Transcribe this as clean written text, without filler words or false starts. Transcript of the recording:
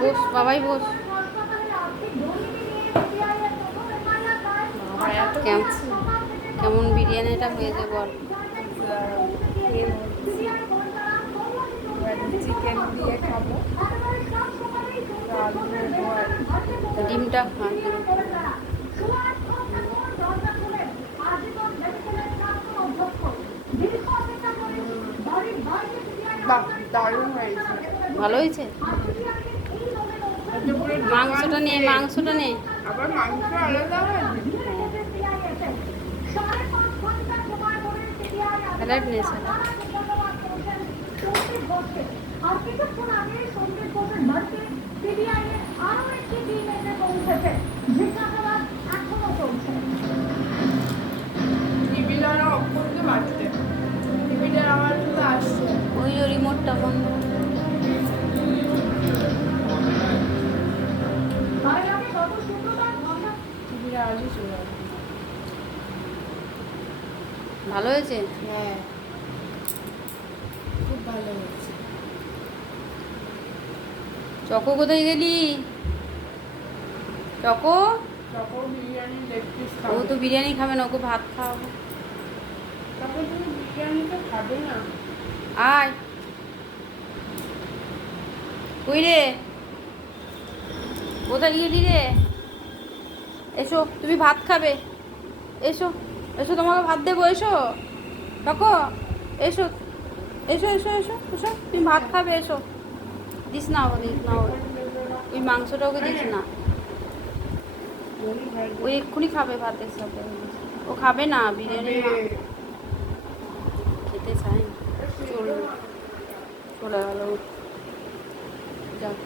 বস বাবাই বস। কেমন বিরিয়ানিটা হয়েছে বল। চিকেন দিয়ে খাবো, ডিমটা খা। দারুণ হয়েছে। ভালো হয়েছে। মাংসটা নে, মাংসটা নে। আবার মাংস আলাদা হয়েছে। স্যালাড নে, স্যালাড। টিভিটা অফ করতে পারছে, টিভিটার আওয়াজ শুধু আসছে। ওই যে রিমোটটা বন্ধ। টিভির আওয়াজই চলে আসছে। ভালো হয়েছে। হ্যাঁ, খুব ভালো হয়েছে। চকো কোথায় গেলি? চকো। তখন বিরিয়ানি লেগ পিস ও খাবো। তো বিরিয়ানি খাবে না, ওকে ভাত খাওয়াবো। তখন তুমি বিরিয়ানি তো খাবে না। আয়। কই রে? কোথায় গেলি রে? এসো, তুমি ভাত খাবে। এসো, এসো, তোমাকে ভাত দেবো। এসো চকো, এসো, এসো, এসো, এসো, এসো, তুমি ভাত খাবে। এসো। দিস না ওকে, দিস না ওকে। ওই মাংসটা ওকে দিস না। ওই এক্ষুনি খাবে ভাতের সাথে। ও খাবে না বিরিয়ানি। খেতে চাই না। চলে চলে গেল। যাক।